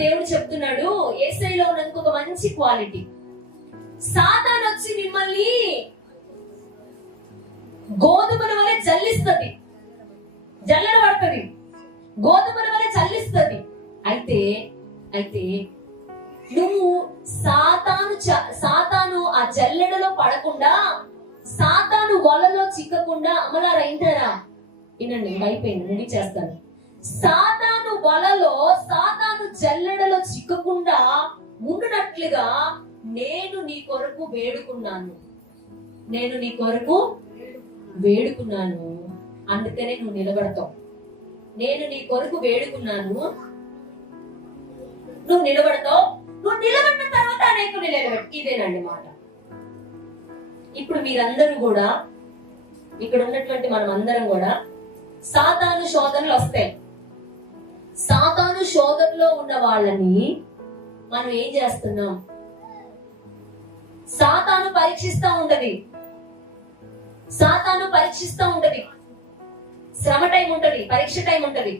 దేవుడు చెప్తున్నాడు, యేసయ్యలో ఉన్న ఇంకొక మంచి క్వాలిటీ, సాతాను వచ్చి మిమ్మల్ని గోధుమల వలె జల్లిస్తుంది, జల్లెడ పడుతుంది, గోధుమల వలె చల్లిస్తుంది. అయితే అయితే నువ్వు సాతాను ఆ జల్లెడలో పడకుండా, సాతాను వలలో చిక్కకుండా, అమలారా ఇంటారా, వినండి, అయిపోయింది, ముగిచేస్తాను. సాతాను వలలో, సాతాను జల్లెడలో చిక్కకుండా ఉండునట్లుగా నేను నీ కొరకు వేడుకున్నాను, నేను నీ కొరకు వేడుకున్నాను, అందుకనే నువ్వు నిలబడతావు. నేను నీ కొరకు వేడుకున్నాను, నువ్వు నిలబడతావు. నువ్వు నిలబడిన తర్వాత అనేకులు నిలబెట్టు. ఇదేనండి మాట. ఇప్పుడు మీరందరూ కూడా, ఇక్కడ ఉన్నటువంటి మనం అందరం కూడా సాతాను శోధనలు వస్తాయి. సాతాను శోధనలో ఉన్న వాళ్ళని మనం ఏం చేస్తున్నాం? సాతాను పరీక్షిస్తా ఉంటది, సాతాను పరీక్షిస్తా ఉంటది. శ్రమ టైం ఉంటది, పరీక్ష టైం ఉంటది,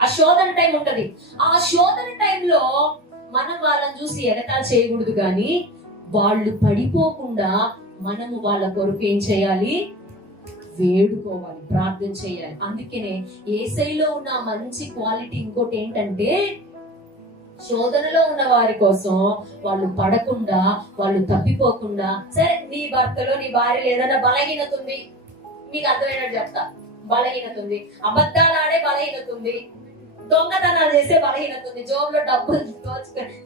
ఆ శోధన టైం ఉంటది. ఆ శోధన టైంలో మనం వాళ్ళని చూసి ఎగతాళి చేయకూడదు, కానీ వాళ్ళు పడిపోకుండా మనము వాళ్ళ కొరకు ఏం చేయాలి? వేడుకోవాలి, ప్రార్థన చేయాలి. అందుకనే యేసయ్యలో ఉన్న మంచి క్వాలిటీ ఇంకోటి ఏంటంటే, శోధనలో ఉన్న వారి కోసం వాళ్ళు పడకుండా, వాళ్ళు తప్పిపోకుండా, సరే నీ భర్తలో నీ భార్యలో ఏదైనా బలహీనత ఉంది, మీకు అర్థమైనట్టు చెప్తా, బలహీనత ఉంది, అబద్ధాలు ఆడే బలహీనత ఉంది, దొంగతనాలు చేసే బలహీనత ఉంది, జోబులో డబ్బులు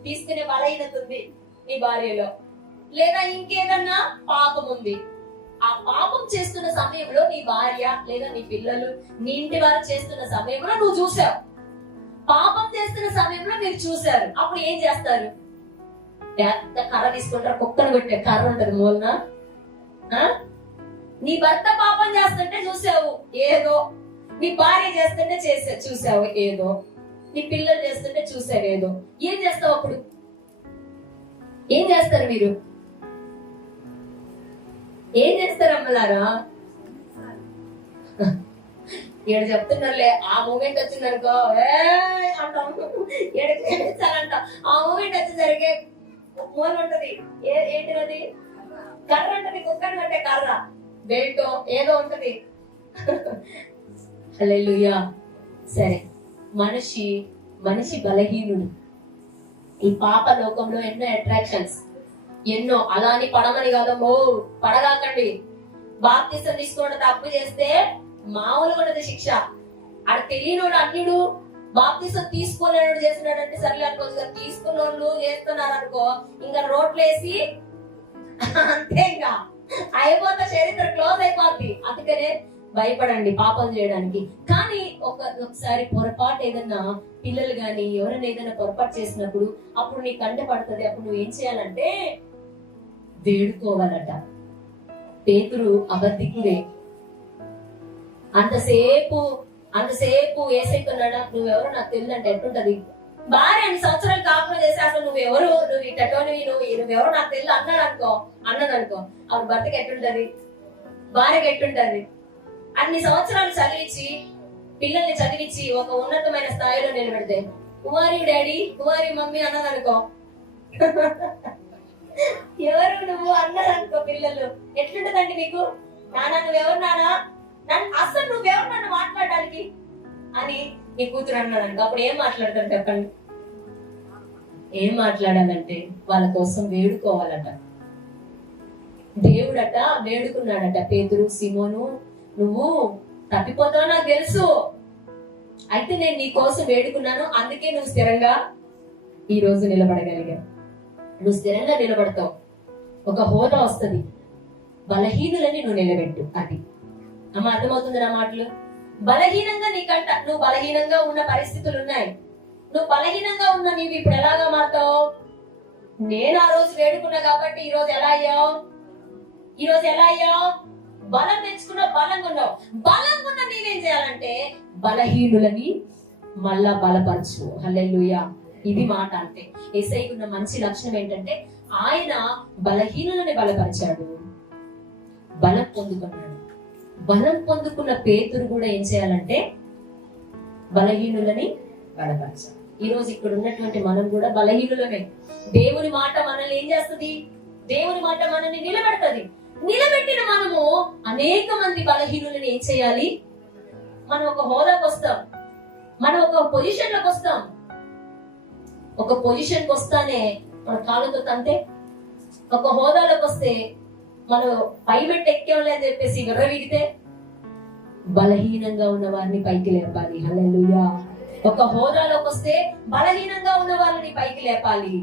తీసుకునే బలహీనత ఉంది నీ భార్యలో, లేదా ఇంకేదన్నా పాపం ఉంది. ఆ పాపం చేస్తున్న సమయంలో నీ భార్య లేదా నీ పిల్లలు, నీ ఇంటి వారు చేస్తున్న సమయంలో నువ్వు చూసావు, పాపం చేస్తున్న సమయంలో మీరు చూశారు. అప్పుడు ఏం చేస్తారు? పెద్ద కర్ర తీసుకుంటారు, కుక్కను కొట్టే కర్ర ఉంటది మూలన. నీ భర్త పాపం చేస్తుంటే చూసావు ఏదో, నీ భార్య చేస్తుంటే చూసావు ఏదో, నీ పిల్లలు చేస్తుంటే చూసారు ఏదో. ఏం చేస్తావు అప్పుడు? ఏం చేస్తారు మీరు? ఏం చేస్తారు అమ్మలారా? ఇక్కడ చెప్తున్నారులే, ఆ మూమెంట్ వచ్చిందనుకో అంటాం, ఏడుచాలంట. ఆ మూమెంట్ వచ్చేసరికి మూల ఉంటది, ఏంటిది? కర్ర ఉంటది, కుక్కర్ అంటే కర్ర, బెల్ట్ ఏదో ఉంటది. హల్లెలూయా. సరే, మనిషి బలహీనుడు. ఈ పాప లోకంలో ఎన్నో అట్రాక్షన్స్, ఎన్నో. అలాని పడమని కాదమ్మో, పడగాకండి. బాప్తిసం తీసుకోవడం తప్పు చేస్తే మామూలుగా ఉండదు శిక్ష. ఆడ తెలియనోడు అన్యుడు బాప్తిసం తీసుకోలేడు చేస్తున్నాడంటే సర్లే అనుకోవచ్చు, తీసుకున్న వాళ్ళు చేస్తున్నారు అనుకో, ఇంకా రోడ్లేసి అంతే, ఇంకా అయిపోతా, చరిత్ర క్లోజ్ అయిపోద్ది. అందుకనే భయపడండి పాపం చేయడానికి. కానీ ఒకసారి పొరపాటు ఏదన్నా, పిల్లలు గాని ఎవరైనా ఏదైనా పొరపాటు చేసినప్పుడు అప్పుడు నీ కంట పడుతుంది. అప్పుడు నువ్వు ఏం చేయాలంటే వేడుకోవాలట. పేతురు అబద్ధికుడే. అంతసేపు ఏసైతున్నాడా, నువ్వెవరో నాకు తెలియదంటే ఎట్టుంటది? భార్య 2 సంవత్సరాలు కాపురం చేసి అసలు నువ్వెవరు, నువ్వు ఇటోనివి, నువ్వెవరో నాకు తెలియదు అన్నదనుకో, అప్పుడు భర్తకి ఎట్టుంటది? భార్యకి ఎట్టుంటది? అన్ని సంవత్సరాలు చదివించి, పిల్లల్ని చదివించి ఒక ఉన్నతమైన స్థాయిలో నిలబెడితే, కుమారి డాడీ, కుమారి మమ్మీ అన్నదనుకో, ఎవరు నువ్వు అన్నదనుకో, పిల్లలు ఎట్లుంటదండి మీకు? నాన్న నువ్వెవరు, నాన్న అసలు నువ్వెవరు నన్ను మాట్లాడడానికి అని నీ కూతురు అన్నదనుకో, అప్పుడు ఏం మాట్లాడతారు చెప్పండి? ఏం మాట్లాడాలంటే వాళ్ళ కోసం వేడుకోవాలట. దేవుడట వేడుకున్నాడట, పేతురు, సిమోను నువ్వు తప్పిపోతావు నాకు తెలుసు, అయితే నేను నీ కోసం వేడుకున్నాను, అందుకే నువ్వు స్థిరంగా ఈ రోజు నిలబడగలిగావు. నువ్వు స్థిరంగా నిలబడతావు, ఒక హోదా వస్తుంది. బలహీనులని నువ్వు నిలబెట్టు. అది అమ్మ, అర్థమవుతుంది నా మాటలు? బలహీనంగా నీకంట, నువ్వు బలహీనంగా ఉన్న పరిస్థితులు ఉన్నాయి. నువ్వు బలహీనంగా ఉన్న నీవు ఇప్పుడు ఎలాగా మారుతావు? నేను ఆ రోజు వేడుకున్నా కాబట్టి ఈ రోజు ఎలా అయ్యావు? బలం తెచ్చుకున్నావు, బలంగా ఉన్నావు. బలంగా ఉన్న నీవేం చేయాలంటే బలహీనులని మళ్ళా బలపరచు. హల్లెలూయా. ఇది మాట. అంటే యేసయ్యకు ఉన్న మంచి లక్షణం ఏంటంటే ఆయన బలహీనులని బలపరిచాడు, బలం పొందుకున్నాడు. బలం పొందుకున్న పేతురు కూడా ఏం చేయాలంటే బలహీనులని బలపరచాలి. ఈ రోజు ఇక్కడ ఉన్నటువంటి మనం కూడా బలహీనులమే. దేవుని మాట మనల్ని ఏం చేస్తుంది? దేవుని మాట మనల్ని నిలబెడుతుంది. నిలబెట్టిన మనము అనేక మంది బలహీనులను ఏం చేయాలి? మనం ఒక హోదాకు వస్తాం, మనం ఒక పొజిషన్ లోకి వస్తాం. ఒక పొజిషన్ కి వస్తానే మన కాళ్ళతో తంతే, ఒక హోదాలోకి వస్తే మనం పై మెట్టు ఎక్కేవాళ్ళే అని చెప్పేసి విర్రవీగితే, బలహీనంగా ఉన్న వారిని పైకి లేపాలి. హల్లెలూయా. ఒక హోదాలోకి వస్తే బలహీనంగా ఉన్న వాళ్ళని పైకి లేపాలి.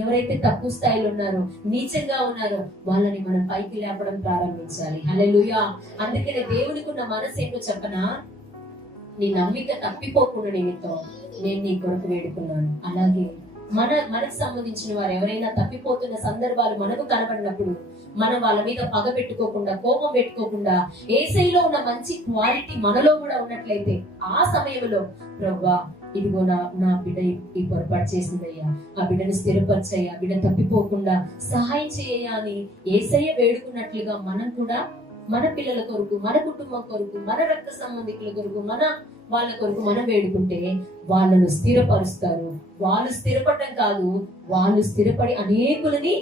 ఎవరైతే తక్కువ స్థాయిలో ఉన్నారో, నీచంగా ఉన్నారో వాళ్ళని మనం పైకి లేపడం ప్రారంభించాలి. హల్లెలూయా. అందుకనే దేవునికి ఉన్న మనసు ఏంటో చెప్పనా? నీ నమ్మిక తప్పిపోకుండా నిమిత్తం నేను నీ కొరకు వేడుకున్నాను. అలాగే మనకు సంబంధించిన వారు ఎవరైనా తప్పిపోతున్న సందర్భాలు మనకు కనబడినప్పుడు మనం వాళ్ళ మీద పగ పెట్టుకోకుండా, కోపం పెట్టుకోకుండా, యేసయ్యలో ఉన్న మంచి క్వాలిటీ మనలో కూడా ఉన్నట్లయితే ఆ సమయంలో ప్రభువా ఇదిగో నా బిడ్డ ఈ పొరపాటు చేసిందయ్యా, ఆ బిడ్డను స్థిరపరిచయ్యా, బిడ్డ తప్పిపోకుండా సహాయం చేయయ్యా అని యేసయ్య వేడుకున్నట్లుగా మనం కూడా మన పిల్లల కొరకు, మన కుటుంబం కొరకు, మన రక్త సంబంధికుల కొరకు, మన వాళ్ళ కొరకు మనం వేడుకుంటే వాళ్ళను స్థిరపరుస్తారు. వాళ్ళు స్థిరపడటం కాదు, వాళ్ళు స్థిరపడి అనేకులని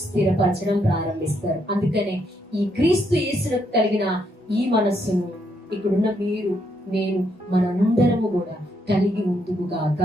స్థిరపరచడం ప్రారంభిస్తారు. అందుకనే ఈ క్రీస్తు యేసుకు కలిగిన ఈ మనస్సును ఇక్కడున్న మీరు, నేను, మనందరము కూడా కలిగి ఉందుము గాక.